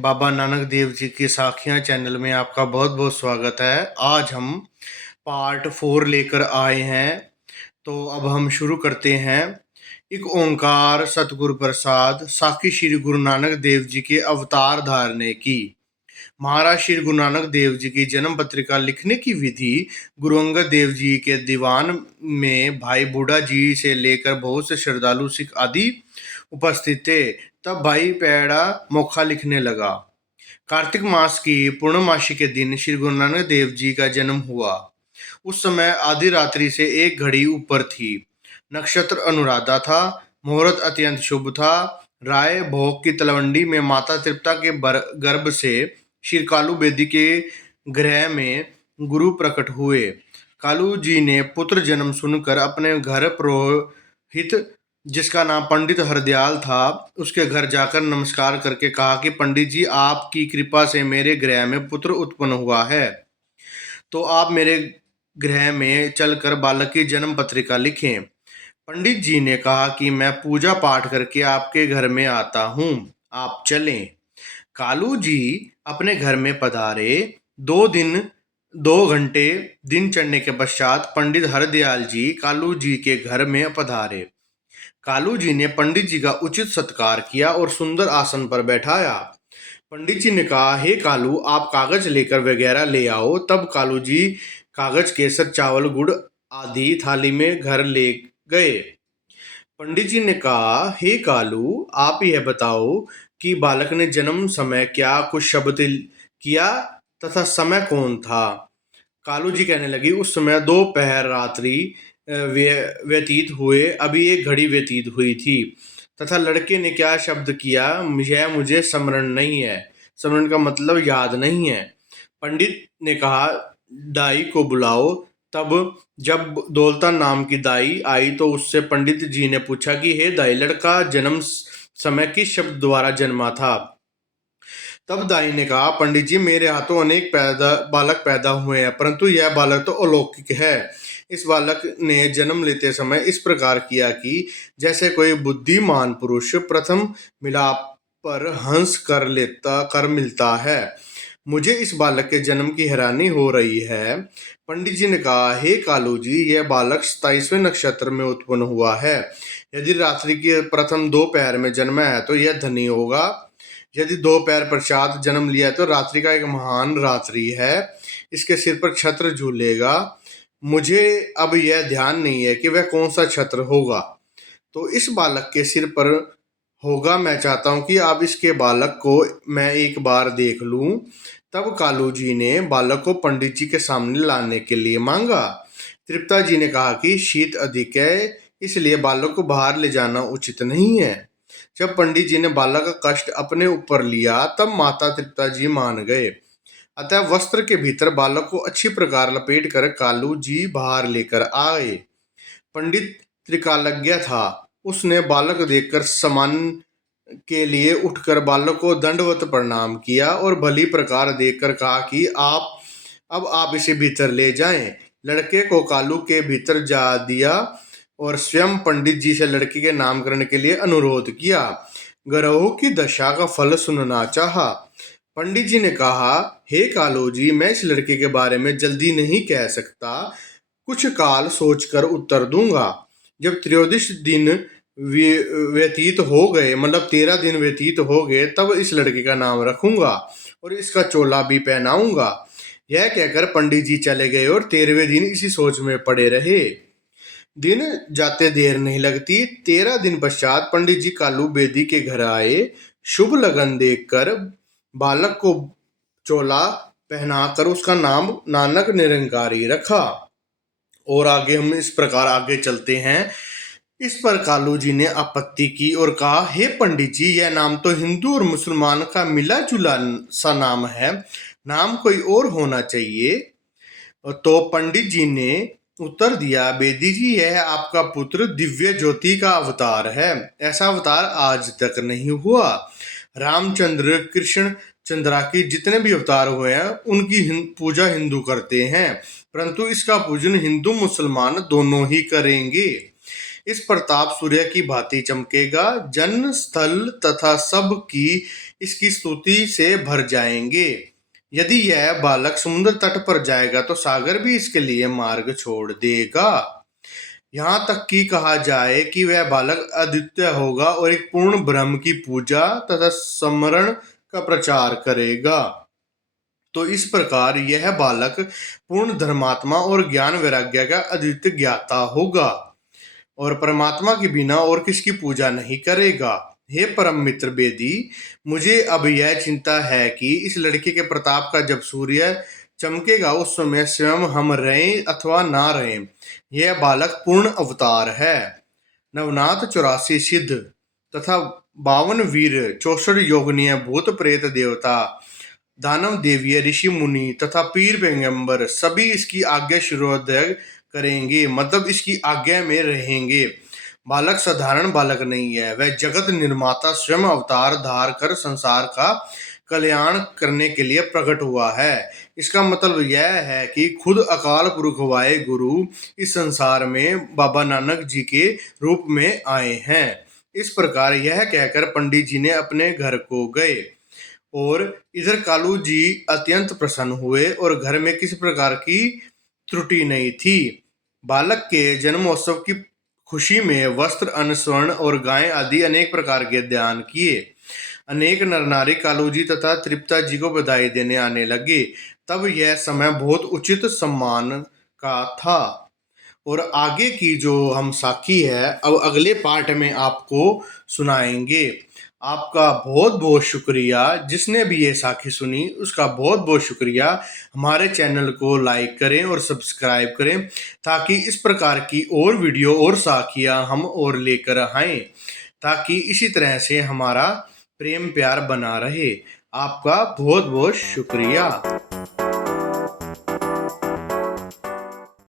बाबा नानक देव जी की साखियाँ चैनल में आपका बहुत बहुत स्वागत है। आज हम पार्ट 4 लेकर आए हैं। तो अब हम शुरू करते हैं। एक ओंकार सतगुरु प्रसाद साखी श्री गुरु नानक देव जी के अवतार धारने की। महाराज श्री गुरु नानक देव जी की जन्म पत्रिका लिखने की विधि। गुरु अंगद देव जी के दीवान में भाई बूढ़ा जी से लेकर बहुत से श्रद्धालु सिख आदि उपस्थित थे। तब भाई पैड़ा मोखा लिखने लगा। कार्तिक मास की पूर्णमासी के दिन श्री गुरु नानक देव जी का जन्म हुआ। उस समय आधी रात्रि से एक घड़ी ऊपर थी। नक्षत्र अनुराधा था। मुहूर्त अत्यंत शुभ था। राय भोग की तलवंडी में माता तृप्ता के गर्भ से श्री कालू बेदी के गृह में गुरु प्रकट हुए। कालू जी ने पुत्र जन्म सुनकर अपने घर पुरोहित, जिसका नाम पंडित हरदयाल था, उसके घर जाकर नमस्कार करके कहा कि पंडित जी, आपकी कृपा से मेरे गृह में पुत्र उत्पन्न हुआ है, तो आप मेरे गृह में चलकर बालक की जन्म पत्रिका लिखें। पंडित जी ने कहा कि मैं पूजा पाठ करके आपके घर में आता हूँ, आप चलें। कालू जी अपने घर में पधारे। 2 घंटे दिन चढ़ने के पश्चात पंडित हरदयाल जी कालू जी के घर में पधारे। कालू जी ने पंडित जी का उचित सत्कार किया और सुंदर आसन पर बैठाया। पंडित जी ने कहा, हे कालू, आप कागज लेकर वगैरह ले आओ। तब कालू जी कागज, केसर, चावल, गुड़ आदि थाली में घर ले गए। पंडित जी ने कहा, हे कालू, आप यह बताओ कि बालक ने जन्म समय क्या कुछ शब्द किया तथा समय कौन था। कालू जी कहने लगी, उस समय दोपहर रात्रि व्यतीत हुए, अभी एक घड़ी व्यतीत हुई थी, तथा लड़के ने क्या शब्द किया यह मुझे स्मरण नहीं है। स्मरण का मतलब याद नहीं है। पंडित ने कहा, दाई को बुलाओ। तब जब दौलता नाम की दाई आई तो उससे पंडित जी ने पूछा कि हे दाई, लड़का जन्म समय किस शब्द द्वारा जन्मा था। तब दाई ने कहा, पंडित जी, मेरे हाथों अनेक बालक पैदा हुए हैं, परंतु यह बालक तो अलौकिक है। इस बालक ने जन्म लेते समय इस प्रकार किया कि जैसे कोई बुद्धिमान पुरुष प्रथम मिलाप पर हंस कर मिलता है। मुझे इस बालक के जन्म की हैरानी हो रही है। पंडित जी ने कहा, हे कालू जी, यह बालक 27वें नक्षत्र में उत्पन्न हुआ है। यदि रात्रि के प्रथम दोपहर में जन्मा है तो यह धनी होगा। यदि दोपहर पश्चात जन्म लिया है तो रात्रि का एक महान रात्रि है। इसके सिर पर छत्र झूलेगा। मुझे अब यह ध्यान नहीं है कि वह कौन सा छत्र होगा, तो इस बालक के सिर पर होगा। मैं चाहता हूं कि आप इसके बालक को मैं एक बार देख लूं। तब कालू जी ने बालक को पंडित जी के सामने लाने के लिए मांगा। तृप्ता जी ने कहा कि शीत अधिक है, इसलिए बालक को बाहर ले जाना उचित नहीं है। जब पंडित जी ने बालक का कष्ट अपने ऊपर लिया तब माता तृप्ता जी मान गए। अतः वस्त्र के भीतर बालक को अच्छी प्रकार लपेट कर कालू जी बाहर लेकर आए। पंडित त्रिकालज्ञ था। उसने बालक देखकर सम्मान के लिए उठकर बालक को दंडवत प्रणाम किया और भली प्रकार देखकर कहा कि आप इसे भीतर ले जाएं। लड़के को कालू के भीतर जा दिया और स्वयं पंडित जी से लड़के के नामकरण के लिए अनुरोध किया। ग्रहों की दशा का फल सुनना चाहा। पंडित जी ने कहा, हे कालू जी, मैं इस लड़के के बारे में जल्दी नहीं कह सकता, कुछ काल सोचकर उत्तर दूंगा। जब 13 दिन व्यतीत हो गए, मतलब 13 दिन व्यतीत हो गए, तब इस लड़के का नाम रखूंगा और इसका चोला भी पहनाऊंगा। यह कहकर पंडित जी चले गए और 13वें दिन इसी सोच में पड़े रहे। दिन जाते देर नहीं लगती। 13 दिन पश्चात पंडित जी कालू बेदी के घर आए। शुभ लगन देखकर बालक को चोला पहनाकर उसका नाम नानक निरंकारी रखा। और आगे हम इस प्रकार आगे चलते हैं। इस पर कालू जी ने आपत्ति की और कहा, हे पंडित जी, यह नाम तो हिंदू और मुसलमान का मिला जुला सा नाम है, नाम कोई और होना चाहिए। तो पंडित जी ने उत्तर दिया, बेदी जी, यह आपका पुत्र दिव्य ज्योति का अवतार है। ऐसा अवतार आज तक नहीं हुआ। रामचंद्र, कृष्ण चंद्रा की जितने भी अवतार हुए हैं उनकी पूजा हिंदू करते हैं, परंतु इसका पूजन हिंदू मुसलमान दोनों ही करेंगे। इस प्रताप सूर्य की भांति चमकेगा। जन स्थल तथा सब की इसकी स्तुति से भर जाएंगे। यदि यह बालक समुद्र तट पर जाएगा तो सागर भी इसके लिए मार्ग छोड़ देगा। यहाँ तक कि कहा जाए कि वह बालक अद्वितीय होगा और एक पूर्ण ब्रह्म की पूजा तथा स्मरण का प्रचार करेगा। तो इस प्रकार यह बालक पूर्ण धर्मात्मा और ज्ञान वैराग्य का अद्वितीय ज्ञाता होगा और परमात्मा के बिना और किसकी पूजा नहीं करेगा। हे परम मित्र बेदी, मुझे अब यह चिंता है कि इस लड़के के प्रताप का जब सूर्य चमकेगा उस समय स्वयं हम रहें अथवा ना रहें। यह बालक पूर्ण अवतार है। नवनाथ 84 सिद्ध तथा 52 वीर 64 योगनीय भूत प्रेत देवता दानव देवीय ऋषि मुनि तथा पीर पैगंबर सभी इसकी आज्ञा शिरोधार्य करेंगे, मतलब इसकी आज्ञा में रहेंगे। बालक साधारण बालक नहीं है, वह जगत निर्माता स्वयं अवतार धार कर संसार का कल्याण करने के लिए प्रकट हुआ है। इसका मतलब यह है कि खुद अकाल पुरख वाहे गुरु इस संसार में बाबा नानक जी के रूप में आए हैं। इस प्रकार यह कहकर पंडित जी ने अपने घर को गए और इधर कालू जी अत्यंत प्रसन्न हुए और घर में किसी प्रकार की त्रुटि नहीं थी। बालक के जन्मोत्सव की खुशी में वस्त्र, अन्न, स्वर्ण और गाय आदि अनेक प्रकार के दान किए। अनेक नर नारी कालू जी तथा तृप्ता जी को बधाई देने आने लगे। तब यह समय बहुत उचित सम्मान का था। और आगे की जो हम साखी है अब अगले पार्ट में आपको सुनाएंगे। आपका बहुत बहुत शुक्रिया। जिसने भी ये साखी सुनी उसका बहुत बहुत शुक्रिया। हमारे चैनल को लाइक करें और सब्सक्राइब करें ताकि इस प्रकार की और वीडियो और साखियाँ हम और लेकर आएँ, ताकि इसी तरह से हमारा प्रेम प्यार बना रहे। आपका बहुत बहुत शुक्रिया।